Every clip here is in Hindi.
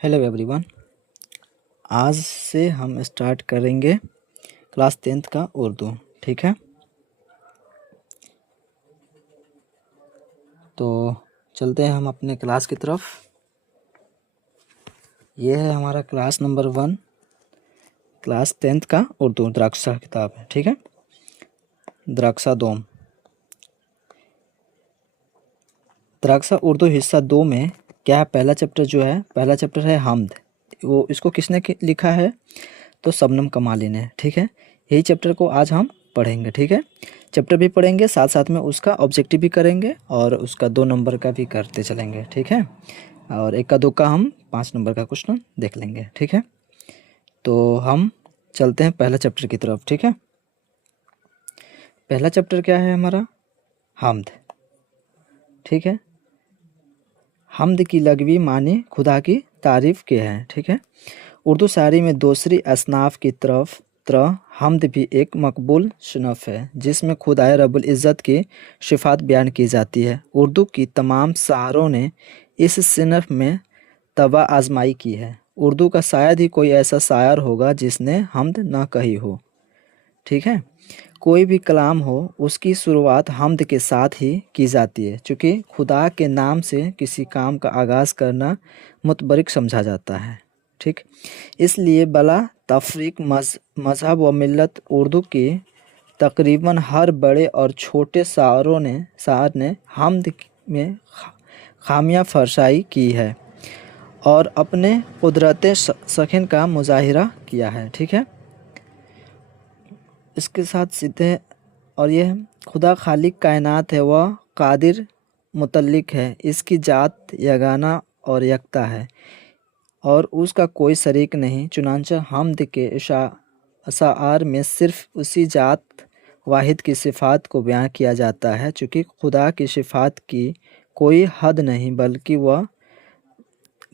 Hello everyone. आज से हम स्टार्ट करेंगे क्लास 10th का उर्दू। ठीक है, तो चलते हैं हम अपने क्लास की तरफ। ये है हमारा क्लास नंबर 1, क्लास 10th का उर्दू द्राक्षा किताब है। ठीक है, द्राक्षा दोम। द्राक्षा उर्दू हिस्सा 2 में क्या है, पहला चैप्टर जो है, पहला चैप्टर है हमद। वो इसको किसने लिखा है, तो शबनम कमाली ने। ठीक है, यही चैप्टर को आज हम पढ़ेंगे। ठीक है, चैप्टर भी पढ़ेंगे, साथ साथ में उसका ऑब्जेक्टिव भी करेंगे और उसका 2 नंबर का भी करते चलेंगे। ठीक है, और एक का दो का हम 5 नंबर का क्वेश्चन देख लेंगे। ठीक है, तो हम चलते हैं पहला चैप्टर की तरफ। ठीक है, पहला चैप्टर क्या है हमारा, हमद। ठीक है, हमद की लगवी मानी खुदा की तारीफ़ के हैं। ठीक है, उर्दू शायरी में दूसरी असनाफ की तरह हमद भी एक मकबूल सनफ़ है जिसमें खुदाए रब्बुल इज़्ज़त की सिफ़ात बयान की जाती है। उर्दू की तमाम शायरों ने इस सिनफ में तबा आजमाई की है। उर्दू का शायद ही कोई ऐसा शायर होगा जिसने हमद ना कही हो। ठीक है, कोई भी कलाम हो उसकी शुरुआत हमद के साथ ही की जाती है, चूँकि खुदा के नाम से किसी काम का आगाज़ करना मुतबरिक समझा जाता है। ठीक, इसलिए बला तफरीक मज़हब व मिल्लत उर्दू की तकरीबन हर बड़े और छोटे शायर ने हमद में खामिया फरसाई की है और अपने कुदरत सखन का मुजाहिरा किया है। ठीक है, इसके साथ सीधे और ये खुदा खालिक कायनात है, वह कादिर मुतल्लिक है, इसकी जात यगाना और यकता है और उसका कोई शरीक नहीं। चुनांचे हमद के अशाआर में सिर्फ उसी जात वाहिद की सिफ़ात को बयान किया जाता है, चूँकि खुदा की सिफ़ात की कोई हद नहीं बल्कि वह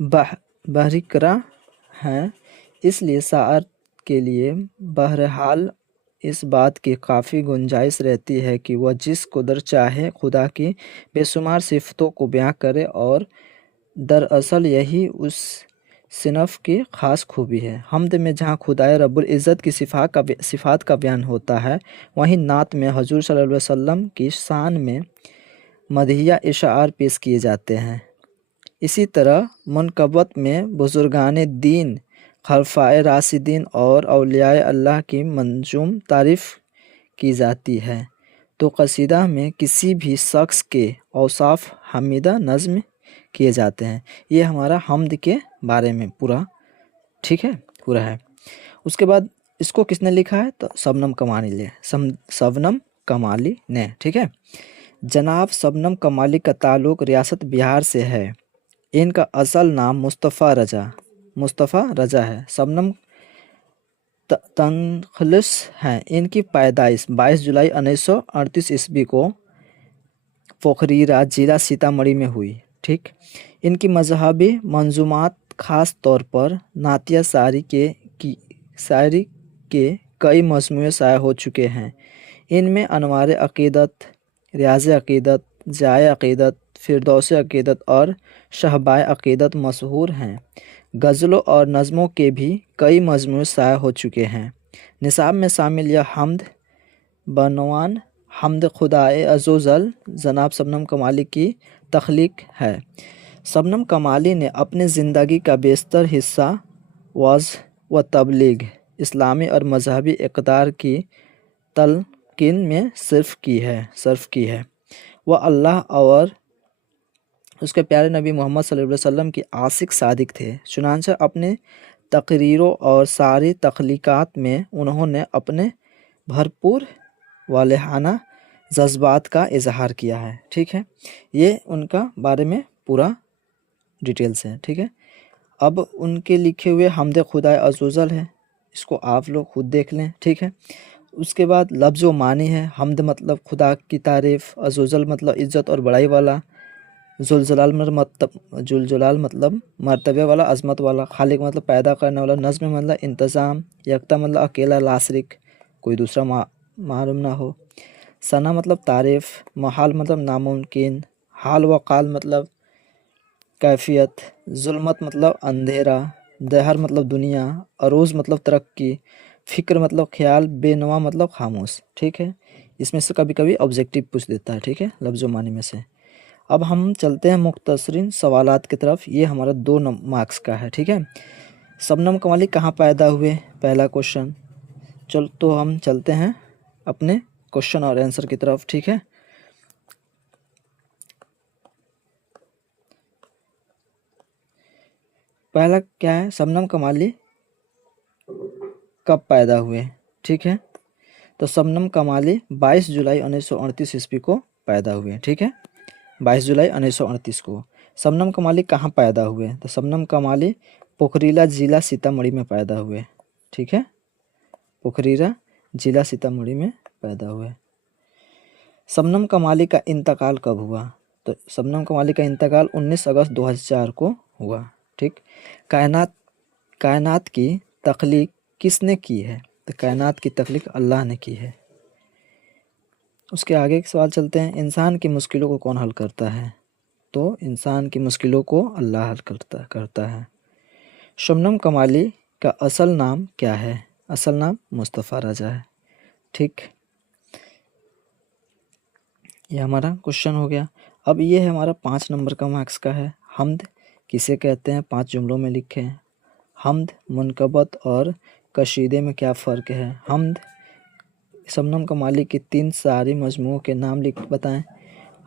बहरिकरा है। इसलिए शायर के लिए बहरहाल इस बात की काफ़ी गुंजाइश रहती है कि वह जिस कदर चाहे खुदा की बेशुमार सिफ़तों को बयां करे, और दरअसल यही उस सिनफ की ख़ास खूबी है। हमद में जहाँ खुदाए रब्बुल इज़्ज़त की सिफ़ात का बयान होता है, वहीं नात में हजूर सल्लल्लाहु अलैहि वसल्लम की शान में मदहिया इशार पेश किए जाते हैं। इसी तरह मुनकबत में बुज़ुर्गान दीन, खलफ़ाए राशिदीन और औलियाए अल्लाह की मंजूम तारीफ़ की जाती है। तो कसीदा में किसी भी शख्स के औसाफ हमीदा नज़्म किए जाते हैं। ये हमारा हमद के बारे में पूरा, ठीक है, पूरा है। उसके बाद इसको किसने लिखा है, तो शबनम कमाली ने। ठीक है, जनाब शबनम कमाली का ताल्लुक़ रियासत बिहार से है। इनका असल नाम मुस्तफ़ा रजा है। शबनम तनखलिस हैं। इनकी पैदाइश 22 जुलाई 1938 ईस्वी को पोखरीरा जिला सीतामढ़ी में हुई। ठीक, इनकी मजहबी मंजूमात ख़ास तौर पर नातिया शायरी के कई मजमूए शाया हो चुके हैं। इनमें अनवार अक़ीदत, रियाज़ अक़ीदत, जाए अक़ीदत, फिरदौस अक़ीदत और शहबाए अक़ीदत मशहूर हैं। गज़लों और नज़्मों के भी कई मजमूए शाया हो चुके हैं। निसाब में शामिल यह हमद बनवान हमद खुदाए अज़्ज़ोजल जनाब शबनम कमाली की तख्लीक है। शबनम कमाली ने अपनी ज़िंदगी का बेशतर हिस्सा वाज़ व तबलीग, इस्लामी और मजहबी इक़दार की तलक़ीन में सर्फ़ की है। वह अल्लाह और उसके प्यारे नबी मोहम्मद सल्लल्लाहु अलैहि वसल्लम की आशिक सादिक थे। चुनांचे अपने तकरीरों और सारी तख्लीक़ात में उन्होंने अपने भरपूर वालेहाना जज्बात का इजहार किया है। ठीक है, ये उनका बारे में पूरा डिटेल्स है। ठीक है, अब उनके लिखे हुए हमद खुदाए अज़्ज़ोजल है, इसको आप लोग खुद देख लें। ठीक है, उसके बाद लफ्ज़ व मानी है। हमद मतलब खुदा की तारीफ़, अज़्ज़ोजल मतलब इज़्ज़त और बड़ाई वाला, जुलजलाल मतलब मर्तबे वाला, अज़मत वाला, खालिक मतलब पैदा करने वाला, नज़्म मतलब इंतज़ाम, यकता मतलब अकेला लाशरिक, कोई दूसरा मालूम ना हो, सना मतलब तारीफ़, महाल मतलब नामुमकिन, हाल व काल मतलब कैफियत, जुल्मत मतलब अंधेरा, दहर मतलब दुनिया, अरोज़ मतलब तरक्की, फ़िक्र मतलब ख्याल, बेनवा मतलब खामोश। ठीक है, इसमें से कभी कभी ऑब्जेक्टिव पूछ देता है। ठीक है, लफ्ज़ मानी में से। अब हम चलते हैं मुख्तसरीन सवालात की तरफ। ये हमारा 2 मार्क्स का है। ठीक है, शबनम कमाली कहाँ पैदा हुए, पहला क्वेश्चन। चल तो हम चलते हैं अपने क्वेश्चन और आंसर की तरफ। ठीक है, पहला क्या है, शबनम कमाली कब पैदा हुए। ठीक है, तो शबनम कमाली 22 जुलाई 1938 ईस्वी को पैदा हुए। ठीक है, 22 जुलाई 1938 को। शबनम कमाली कहाँ पैदा हुए, तो शबनम कमाली पोखरीला जिला सीतामढ़ी में पैदा हुए। ठीक है, पोखरीला जिला सीतामढ़ी में पैदा हुए। शबनम कमाली का इंतकाल कब हुआ, तो शबनम कमाली का इंतकाल 19 अगस्त 2004 को हुआ। ठीक, कायनात कायनात की तख्लीक किसने की है, तो कायनात की तख्लीक अल्लाह ने की है। उसके आगे के सवाल चलते हैं, इंसान की मुश्किलों को कौन हल करता है, तो इंसान की मुश्किलों को अल्लाह हल करता है। शबनम कमाली का असल नाम क्या है, असल नाम मुस्तफ़ा रजा है। ठीक, ये हमारा क्वेश्चन हो गया। अब ये है हमारा 5 नंबर का मार्क्स का है। हम्द किसे कहते हैं, 5 जुमलों में लिखें। हम्द, मुनकबत और कशीदे में क्या फ़र्क है। हम्द, शबनम कमाली की 3 सारी मजमूओं के नाम बताएं।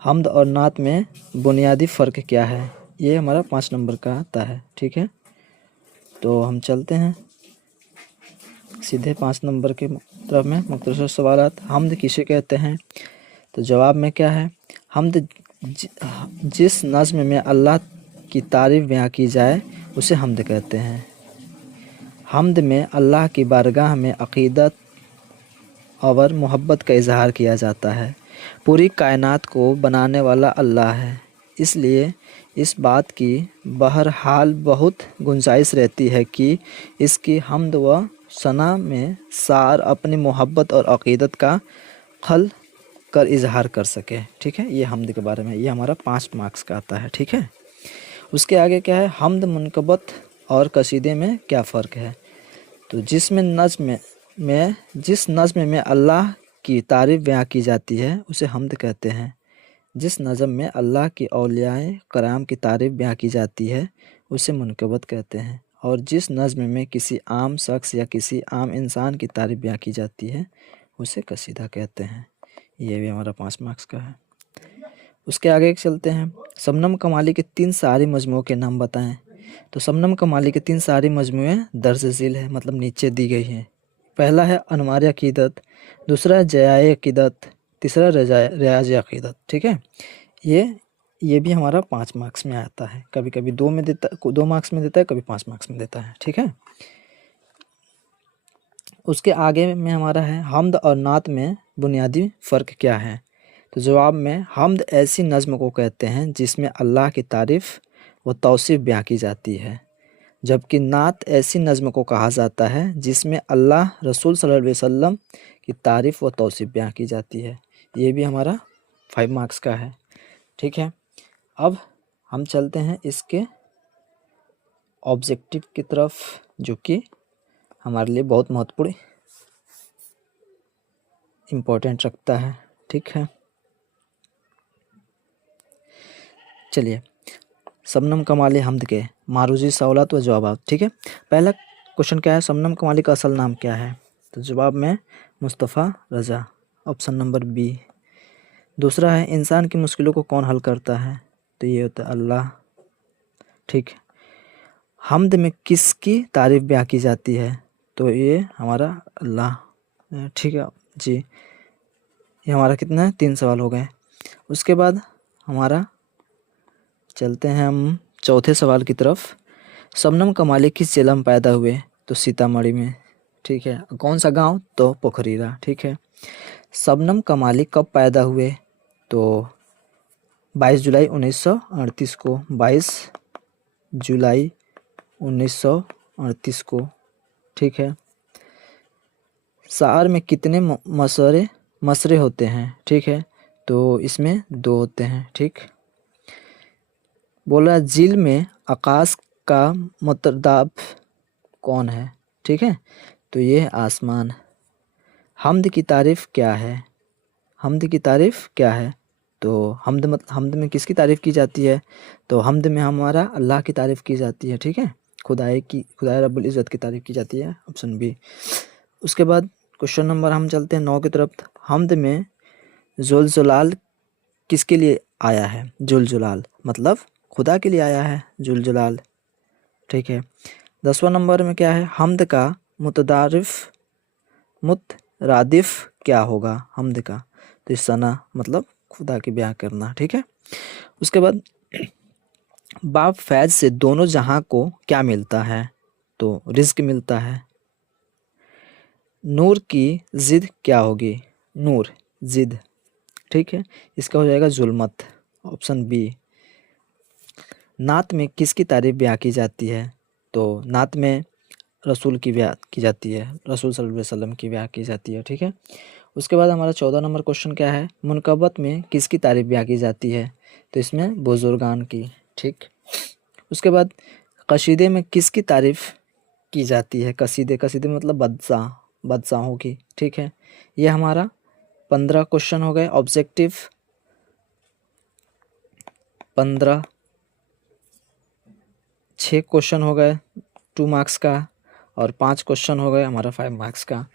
हम्द और नात में बुनियादी फ़र्क क्या है, ये हमारा 5 नंबर का आता है। ठीक है, तो हम चलते हैं सीधे 5 नंबर के तरफ में। मुख्तसर सवालात, हम्द किसे कहते हैं, तो जवाब में क्या है, हम्द जिस नज़्म में अल्लाह की तारीफ़ बयां की जाए उसे हम्द कहते हैं। हम्द में अल्लाह की बारगाह में अक़ीदत और मोहब्बत का इजहार किया जाता है। पूरी कायनात को बनाने वाला अल्लाह है, इसलिए इस बात की बहरहाल बहुत गुंजाइश रहती है कि इसकी हम्द व सना में सार अपनी मोहब्बत और अक़ीदत का खल कर इजहार कर सके। ठीक है, ये हम्द के बारे में, ये हमारा 5 मार्क्स का आता है। ठीक है, उसके आगे क्या है, हम्द, मुनकबत और कसीदे में क्या फ़र्क है, तो जिस नज़्म में अल्लाह की तारीफ़ बयां की जाती है उसे हम्द कहते हैं। जिस नज़्म में अल्लाह की औलियाए कराम की तारीफ़ बयां की जाती है उसे मुनकबत कहते हैं। और जिस नज़्म में किसी आम शख्स या किसी आम इंसान की तारीफ़ बयां की जाती है उसे कसीदा कहते हैं। ये भी हमारा 5 मार्क्स का है। उसके आगे चलते हैं, शबनम कमाली के 3 सारी मजमूओं के नाम बताएं। तो शबनम कमाली के 3 सारी मजमूएँ दर्ज झील है, मतलब नीचे दी गई हैं। पहला है अनवार अक़ीदत, दूसरा है जयाए अक़ीदत, तीसरा रियाज़ अक़ीदत। ठीक है, ये भी हमारा 5 मार्क्स में आता है। कभी कभी 2 मार्क्स में देता है, कभी 5 मार्क्स में देता है। ठीक है, उसके आगे में हमारा है, हम्द और नात में बुनियादी फ़र्क क्या है, तो जवाब में हम्द ऐसी नज़्म को कहते हैं जिसमें अल्लाह की तारीफ़ व तौसीफ़ बयां की जाती है, जबकि नात ऐसी नज़्म को कहा जाता है जिसमें अल्लाह, रसूल सल्लल्लाहु अलैहि वसल्लम की तारीफ़ व तौसीफ़ बयां की जाती है। ये भी हमारा 5 मार्क्स का है। ठीक है, अब हम चलते हैं इसके ऑब्जेक्टिव की तरफ, जो कि हमारे लिए बहुत महत्वपूर्ण इम्पोर्टेंट रखता है। ठीक है, चलिए, शबनम कमाली हम्द के मारूजी सवालात व जवाब। ठीक है, पहला क्वेश्चन क्या है, शबनम कमाली का असल नाम क्या है, तो जवाब में मुस्तफ़ा रज़ा, ऑप्शन नंबर बी। दूसरा है, इंसान की मुश्किलों को कौन हल करता है, तो ये होता है अल्लाह। ठीक, हम्द में किसकी तारीफ़ बयां की जाती है, तो ये हमारा अल्लाह। ठीक है जी, ये हमारा कितना है, 3 सवाल हो गए। उसके बाद हमारा चलते हैं हम चौथे सवाल की तरफ। शबनम कमाली किस जिला में पैदा हुए, तो सीतामढ़ी में। ठीक है, कौन सा गांव, तो पोखरीरा। ठीक है, शबनम कमाली कब पैदा हुए, तो 22 जुलाई 1938 को, 22 जुलाई 1938 को। ठीक है, शार में कितने मसरे होते हैं, ठीक है, तो इसमें 2 होते हैं। ठीक, बोला झील में आकाश का मुतदाब कौन है? ठीक है, तो ये है आसमान। हमद की तारीफ़ क्या है? हमद की तारीफ़ क्या है? तो हमद में किसकी तारीफ़ की जाती है? तो हमद में हमारा अल्लाह की तारीफ़ की जाती है। ठीक है, खुदाए रब्बुल इज़्ज़त की तारीफ़ की जाती है, ऑप्शन बी। उसके बाद क्वेश्चन नंबर हम चलते हैं 9 की तरफ। हमद में जुलजुलाल किसके लिए आया है? जुलजुलाल मतलब खुदा के लिए आया है जुलजुलाल। ठीक है, 10वां नंबर में क्या है? हमद का मुतरादिफ क्या होगा हमद का? तो इस सना मतलब खुदा की ब्याह करना। ठीक है, उसके बाद बाप फैज से दोनों जहां को क्या मिलता है? तो रिज्क मिलता है। नूर की जिद क्या होगी? नूर जिद। ठीक है, इसका हो जाएगा जुल्मत, ऑप्शन बी। नात में किसकी तारीफ ब्याह की जाती है? तो नात में रसूल की ब्याह की जाती है, रसूल सल्लल्लाहु अलैहि वसल्लम की ब्याह की जाती है। ठीक है, उसके बाद हमारा 14 नंबर क्वेश्चन क्या है? मुनकबत में किसकी तारीफ ब्याह की जाती है? तो इसमें बुजुर्गान की। ठीक, उसके बाद कसीदे में किसकी तारीफ की जाती है? कसीदे कसीदे मतलब बादशाहों की। ठीक है, ये हमारा 15 क्वेश्चन हो गए ऑब्जेक्टिव। 15 6 क्वेश्चन हो गए 2 मार्क्स का, और 5 क्वेश्चन हो गए हमारा 5 मार्क्स का।